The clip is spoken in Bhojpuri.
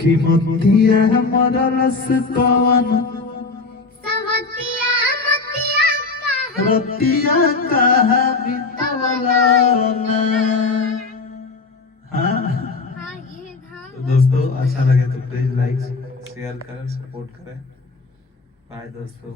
कि मोतिया हमारा रस कवन रतिया कहा बितवला ना। हाँ तो दोस्तों अच्छा लगे तो प्लीज लाइक शेयर करें सपोर्ट करें। बाय दोस्तों।